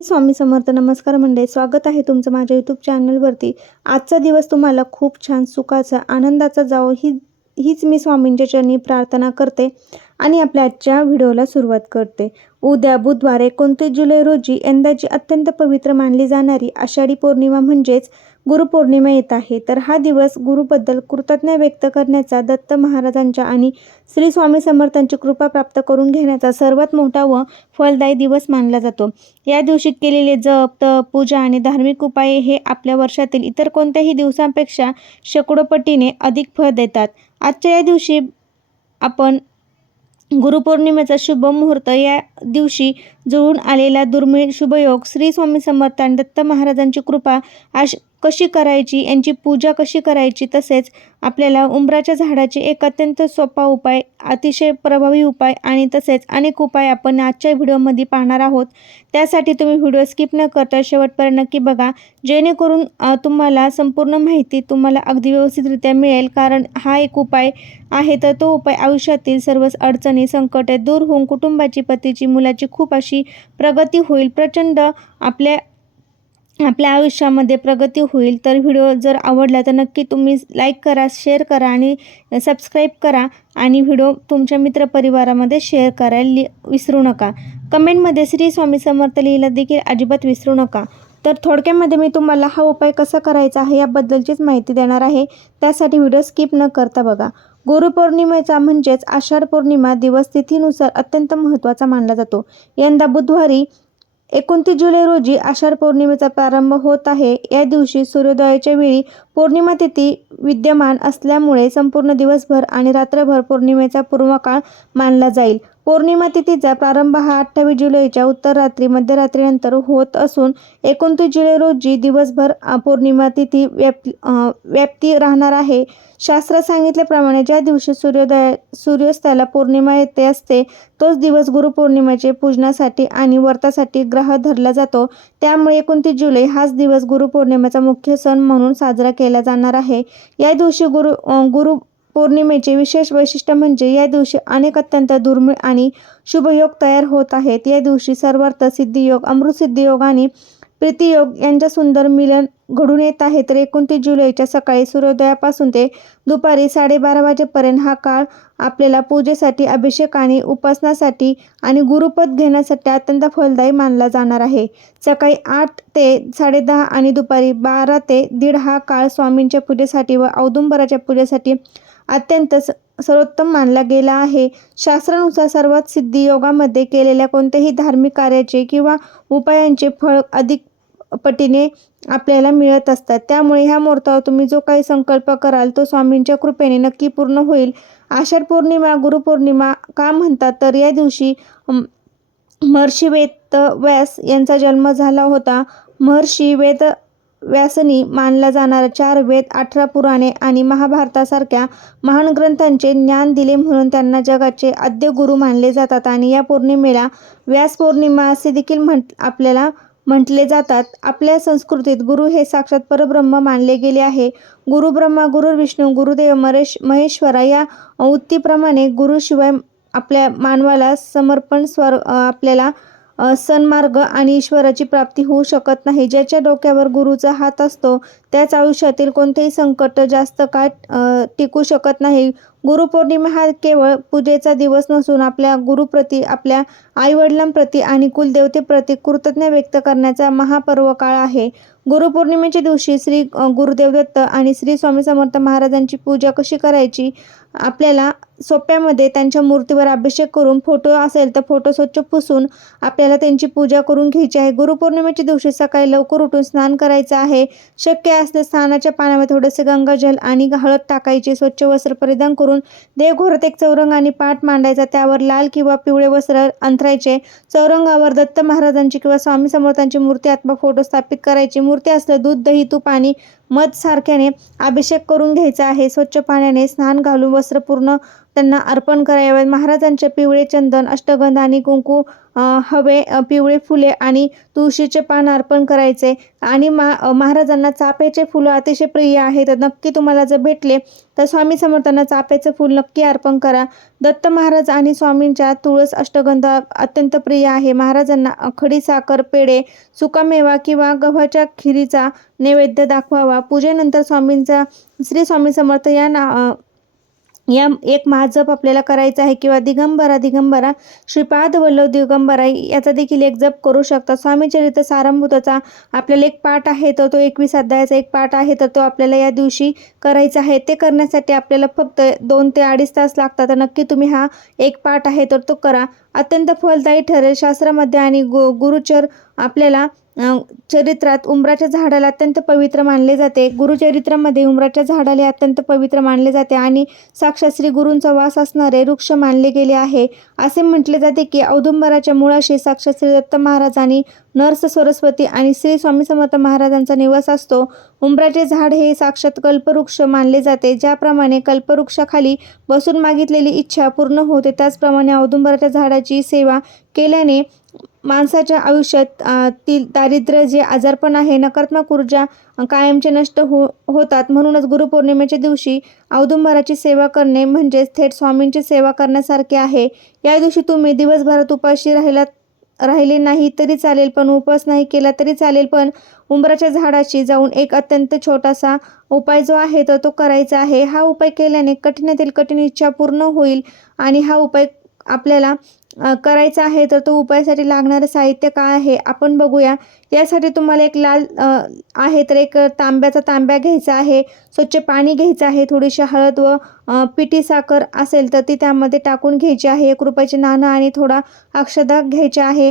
स्वामी समर्थ. नमस्कार मंडळी, स्वागत आहे तुमचं माझ्या यूट्यूब चॅनलवरती. आजचा दिवस तुम्हाला खूप छान सुखाचा आनंदाचा जावो हीच मी स्वामींच्या चरणी प्रार्थना करते आणि आपल्या आजच्या व्हिडिओला सुरुवात करते. उद्या बुधवार 29 जुलै रोजी यंदाची अत्यंत पवित्र मानली जाणारी आषाढी पौर्णिमा म्हणजेच गुरुपौर्णिमा येत आहे. तर हा दिवस गुरुबद्दल कृतज्ञता व्यक्त करण्याचा, दत्त महाराजांच्या आणि श्री स्वामी समर्थांची कृपा प्राप्त करून घेण्याचा सर्वात मोठा व फलदायी दिवस मानला जातो. या दिवशी केलेले जप, तप, पूजा आणि धार्मिक उपाय हे आपल्या वर्षातील इतर कोणत्याही दिवसांपेक्षा शेकडो पटीने अधिक फळ देतात. आजच्या या दिवशी आपण गुरुपौर्णिमेचा शुभ मुहूर्त, या दिवशी जुळून आलेला दुर्मिळ शुभयोग, श्री स्वामी समर्थ आणि दत्त महाराजांची कृपा कशी करायची, यांची पूजा कशी करायची, तसेच आपल्याला उंबराच्या झाडाचे एक अत्यंत सोपा उपाय, अतिशय प्रभावी उपाय आणि तसेच अनेक उपाय आपण आजच्या व्हिडिओमध्ये पाहणार आहोत. त्यासाठी तुम्ही व्हिडिओ स्किप न करता शेवटपर्यंत नक्की बघा, जेणेकरून तुम्हाला संपूर्ण माहिती तुम्हाला अगदी व्यवस्थितरित्या मिळेल. कारण हा एक उपाय आहे, तर तो उपाय आयुष्यातील सर्वच अडचणी, संकटे दूर होऊन कुटुंबाची, पतीची, मुलाची खूप अशी प्रगती होईल. प्रचंड आपल्या आयुष्यामध्ये प्रगती होईल. तर व्हिडिओ जर आवडला तर नक्की तुम्ही लाईक करा, शेअर करा आणि सबस्क्राईब करा आणि व्हिडिओ तुमच्या मित्रपरिवारामध्ये शेअर करायला विसरू नका. कमेंटमध्ये श्री स्वामी समर्थ लिहिला देखील अजिबात विसरू नका. तर थोडक्यामध्ये मी तुम्हाला हा उपाय कसा करायचा आहे याबद्दलचीच माहिती देणार आहे. त्यासाठी व्हिडिओ स्किप न करता बघा. गुरुपौर्णिमेचा म्हणजेच आषाढ पौर्णिमा दिवस तिथीनुसार अत्यंत महत्त्वाचा मानला जातो. यंदा बुधवारी 29 जुलै रोजी आषाढ पौर्णिमेचा प्रारंभ होत आहे. या दिवशी सूर्योदयाच्या वेळी पौर्णिमा तिथी विद्यमान असल्यामुळे संपूर्ण दिवसभर आणि रात्रभर पौर्णिमेचा पूर्वकाळ मानला जाईल. पौर्णिमा तिथीचा प्रारंभ हा 28 जुलैच्या उत्तर रात्री मध्यरात्रीनंतर होत असून 29 जुलै रोजी दिवसभर पौर्णिमा तिथी व्याप्ती राहणार आहे. शास्त्रात सांगितल्याप्रमाणे ज्या दिवशी सूर्यास्ताला पौर्णिमा येते असते, तोच दिवस गुरुपौर्णिमेचे पूजनासाठी आणि व्रतासाठी ग्रह धरला जातो. त्यामुळे 29 जुलै हाच दिवस गुरुपौर्णिमेचा मुख्य सण म्हणून साजरा केला जाणार आहे. या दिवशी गुरुपौर्णिमेचे विशेष वैशिष्ट्य म्हणजे या दिवशी अनेक अत्यंत दुर्मिळ आणि शुभयोग तयार होत आहेत. या दिवशी सर्वार्थ सिद्धियोग, अमृतसिद्धियोग आणि प्रीतियोग यांच्या सुंदर मिलन घडून येत आहे. तर 29 जुलैच्या सकाळी सूर्योदयापासून ते दुपारी 12:30 वाजेपर्यंत हा काळ आपल्याला पूजेसाठी, अभिषेक आणि उपासनासाठी आणि गुरुपद घेण्यासाठी अत्यंत फलदायी मानला जाणार आहे. सकाळी 8 ते 10:30 आणि दुपारी 12 ते 1:30 हा काळ स्वामींच्या पूजेसाठी व औदुंबराच्या पूजेसाठी अत्यंत सर्वोत्तम मानला गेला आहे. शास्त्रानुसार सर्वात सिद्धियोगामध्ये केलेल्या कोणत्याही धार्मिक कार्याचे किंवा उपायांचे फळ अधिक पटीने आपल्याला मिळत असतात. त्यामुळे ह्या मुहूर्तावर तुम्ही जो काही संकल्प कराल तो स्वामींच्या कृपेने नक्की पूर्ण होईल. आषाढ पौर्णिमा गुरुपौर्णिमा का म्हणतात, तर या दिवशी महर्षी वेदव्यास यांचा जन्म झाला होता. महर्षी वेदव्यासांनी मानला जाणारा 4 वेद, 18 पुराणे आणि महाभारतासारख्या महान ग्रंथांचे ज्ञान दिले म्हणून त्यांना जगाचे आद्य गुरु मानले जातात. आणि या पौर्णिमेला व्यास पौर्णिमा असे देखील आपल्याला म्हटले जातात. आपल्या संस्कृतीत गुरु हे साक्षात परब्रह्म मानले गेले आहे. गुरु ब्रह्मा, गुरु विष्णू, गुरुदेव महेश्वरा या उक्तीप्रमाणे गुरुशिवाय आपल्या मानवाला समर्पण आपल्याला सन्मार्ग आणि ईश्वराची प्राप्ती होऊ शकत नाही. ज्याच्या डोक्यावर गुरुचा हात असतो त्याच आयुष्यातील कोणतेही संकट जास्त काळ टिकू शकत नाही. गुरुपौर्णिमा हा केवळ पूजेचा दिवस नसून आपल्या गुरुप्रती, आपल्या आईवडिलांप्रती आणि कुलदेवतेप्रती कृतज्ञता व्यक्त करण्याचा महापर्व काळ आहे. गुरुपौर्णिमेच्या दिवशी श्री गुरुदेव दत्त आणि श्री स्वामी समर्थ महाराजांची पूजा कशी करायची, आपल्याला सोप्यामध्ये त्यांच्या मूर्तीवर अभिषेक करून, फोटो असेल तर फोटो स्वच्छ पुसून आपल्याला त्यांची पूजा करून घ्यायची आहे. गुरुपौर्णिमेच्या दिवशी सकाळी लवकर उठून स्नान करायचं आहे. शक्य असल्यास स्नानाच्या पाण्यामध्ये थोडेसे गंगाजल आणि हळद टाकायची. स्वच्छ वस्त्र परिधान करून देवघरात एक चौरंग आणि पाट मांडायचा. त्यावर लाल किंवा पिवळे वस्त्र अंथरायचे. चौरंगावर दत्त महाराजांची किंवा स्वामी समर्थांची मूर्ती अथवा फोटो स्थापित करायची. मूर्ती असल्यास दूध, दही, तूप आणि मध सारख्याने अभिषेक करून घ्यायचा आहे. स्वच्छ पाण्याने स्नान घालून वस्त्र पूर्ण त्यांना अर्पण करावे. महाराजांचे पिवळे चंदन, अष्टगंध आणि कुंकू हवे पिवळे फुले आणि तुळशीचे पान अर्पण करायचे. आणि महाराजांना चाफ्याचे फुलं अतिशय प्रिय आहे, तर नक्की तुम्हाला जर भेटले तर स्वामी समर्थांना चाफ्याचं फूल नक्की अर्पण करा. दत्त महाराज आणि स्वामींच्या तुळस अष्टगंधा अत्यंत प्रिय आहे. महाराजांना खडी साखर, पेढे, सुकामेवा किंवा गव्हाच्या खिरीचा नैवेद्य दाखवावा. पूजेनंतर स्वामींचा श्री स्वामी समर्थ या एक महाजप आपल्याला करायचा आहे, किंवा दिगंबरा दिगंबरा श्रीपाद वल्लभ दिगंबरा याचा देखील एक जप करू शकता. स्वामी चरित्र सारामृताचा आपल्याला एक पाठ आहे, तर तो 21 अध्यायाचा एक पाठ आहे, तर तो आपल्याला या दिवशी करायचा आहे. ते करण्यासाठी आपल्याला फक्त 2 ते 2.5 तास लागतात. तर नक्की तुम्ही हा एक पाठ आहे तर तो करा. अत्यंत फलदायी ठरेल. शास्त्रामध्ये आणि गुरुचर आपल्याला चरित्रात उंबराच्या झाडाला अत्यंत पवित्र मानले जाते. गुरुचरित्रामध्ये उंबराच्या झाडाला अत्यंत पवित्र मानले जाते आणि साक्षात श्री गुरूंचा वास असणारे वृक्ष मानले गेले आहे. असे म्हटले जाते की औदुंबराच्या मुळाशी साक्षात श्री दत्त महाराज आणि नरस सरस्वती आणि श्री स्वामी समर्थ महाराजांचा निवास असतो. उंबराचे झाड हे साक्षात कल्पवृक्ष मानले जाते. ज्याप्रमाणे कल्पवृक्षाखाली बसून मागितलेली इच्छा पूर्ण होते, त्याचप्रमाणे औदुंबराच्या झाडाची सेवा केल्याने माणसाच्या आयुष्यात दारिद्र्य, जे आजारपण आहे, नकारात्मक ऊर्जा कायमचे नष्ट होतात. म्हणूनच गुरुपौर्णिमेच्या दिवशी औदुंबराची सेवा करणे म्हणजेच थेट स्वामींची सेवा करण्यासारखे आहे. या दिवशी तुम्ही दिवसभरात उपाशी राहिले नाही तरी चालेल, पण उपवास नाही केला तरी चालेल, पण उंबराच्या झाडाशी जाऊन एक अत्यंत छोटासा उपाय जो आहे तर तो करायचा आहे. हा उपाय केल्याने कठीणातील कठीण इच्छा पूर्ण होईल. आणि हा उपाय आपल्याला करायचा आहे, तर तो उपायासाठी लागणारे साहित्य काय आहे आपण बघूया. यासाठी तुम्हाला एक लाल आहे तर एक तांब्या घ्यायचा आहे, स्वच्छ पाणी घ्यायचं आहे, थोडीशी हळद व पिठी साखर असेल तर ती त्यामध्ये टाकून घ्यायची आहे. 1 रुपयाचे नाणं आणि थोडा अक्षता घ्यायचे आहे.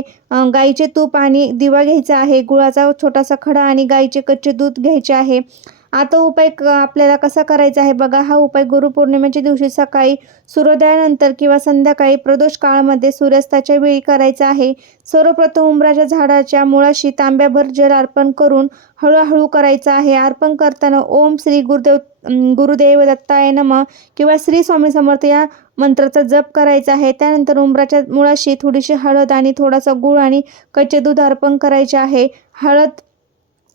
गाईचे तूप आणि दिवा घ्यायचा आहे. गुळाचा छोटासा खडा आणि गाईचे कच्चे दूध घ्यायचे आहे. आता उपाय आपल्याला कसा करायचा आहे बघा. हा उपाय गुरुपौर्णिमेच्या दिवशी सकाळी सूर्योदयानंतर किंवा संध्याकाळी प्रदोष काळामध्ये सूर्यास्ताच्या वेळी करायचा आहे. सर्वप्रथम उंबराच्या झाडाच्या मुळाशी तांब्याभर जल अर्पण करून हळूहळू करायचा आहे. अर्पण करताना ओम श्री गुरुदेव दत्ताय नमः किंवा श्री स्वामी समर्थ या मंत्राचा जप करायचा आहे. त्यानंतर उंबराच्या मुळाशी थोडीशी हळद आणि थोडासा गूळ आणि कच्चे दूध अर्पण करायचे आहे. हळद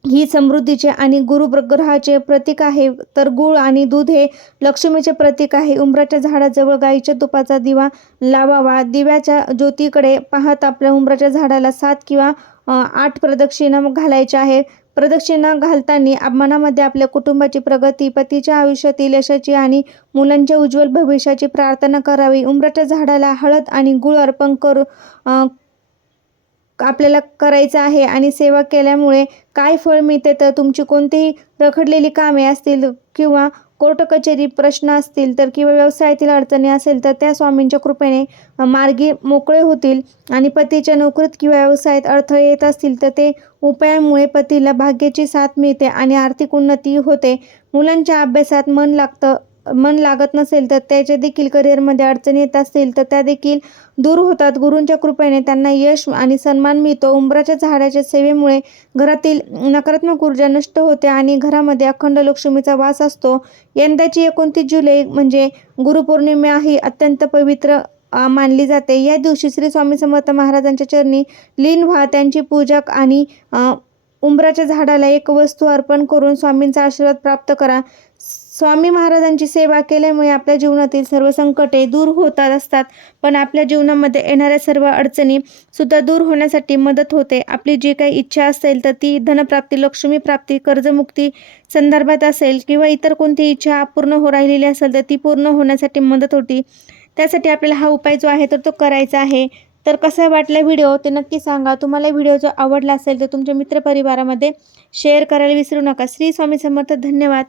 ही समृद्धीचे आणि गुरुग्रहाचे प्रतीक आहे, तर गूळ आणि दूध हे लक्ष्मीचे प्रतीक आहे. उंबराच्या झाडाजवळ गाईच्या तुपाचा दिवा लावावा. दिव्याच्या ज्योतीकडे पाहत आपल्या उंबराच्या झाडाला 7 किंवा 8 प्रदक्षिणा घालायच्या आहे. प्रदक्षिणा घालताना मनामध्ये आपल्या कुटुंबाची प्रगती, पतीच्या आयुष्यातील यशाची आणि मुलांच्या उज्ज्वल भविष्याची प्रार्थना करावी. उंबराच्या झाडाला हळद आणि गूळ अर्पण आपल्याला करायचं आहे. आणि सेवा केल्यामुळे काय फळ मिळते, तर तुमची कोणतीही रखडलेली कामे असतील किंवा कोर्ट कचेरी प्रश्न असतील तर किंवा व्यवसायातील अडचणी असेल तर त्या स्वामींच्या कृपेने मार्गी मोकळे होतील. आणि पतीच्या नोकरीत किंवा व्यवसायात अडथळे येत असतील तर ते उपायामुळे पतीला भाग्याची साथ मिळते आणि आर्थिक उन्नती होते. मुलांच्या अभ्यासात मन लागत नसेल तर त्याच्या देखील करिअरमध्ये अडचणी येत असतील तर त्या देखील दूर होतात. गुरूंच्या कृपेने त्यांना यश आणि सन्मान मिळतो. उंबराच्या झाडाच्या सेवेमुळे घरातील नकारात्मक ऊर्जा नष्ट होते आणि घरामध्ये अखंड लक्ष्मीचा वास असतो. यंदाची 29 जुलै म्हणजे गुरुपौर्णिमा ही अत्यंत पवित्र मानली जाते. या दिवशी श्री स्वामी समर्थ महाराजांच्या चरणी लीन व्हा, त्यांची पूजा आणि उंबराच्या झाडाला एक वस्तू अर्पण करून स्वामींचा आशीर्वाद प्राप्त करा. स्वामी महाराजांची सेवा केल्यामुळे आपल्या जीवनातील सर्व संकटे दूर होतात असतात, पण आपल्या जीवनामध्ये येणाऱ्या सर्व अडचणी सुद्धा दूर होण्यासाठी मदत होते. आपली जी काही इच्छा असेल तर ती धनप्राप्ती, लक्ष्मीप्राप्ती, कर्जमुक्ती संदर्भात असेल किंवा इतर कोणती इच्छा अपूर्ण राहिलेली असेल तर ती पूर्ण होण्यासाठी मदत होती. त्यासाठी आपल्याला हा उपाय जो आहे तर तो करायचा आहे. तर कसा वाटला व्हिडिओ ते नक्की सांगा. तुम्हाला व्हिडिओ जर आवडला असेल तर तुमच्या मित्रपरिवारामध्ये शेअर करायला विसरू नका. श्री स्वामी समर्थ. धन्यवाद.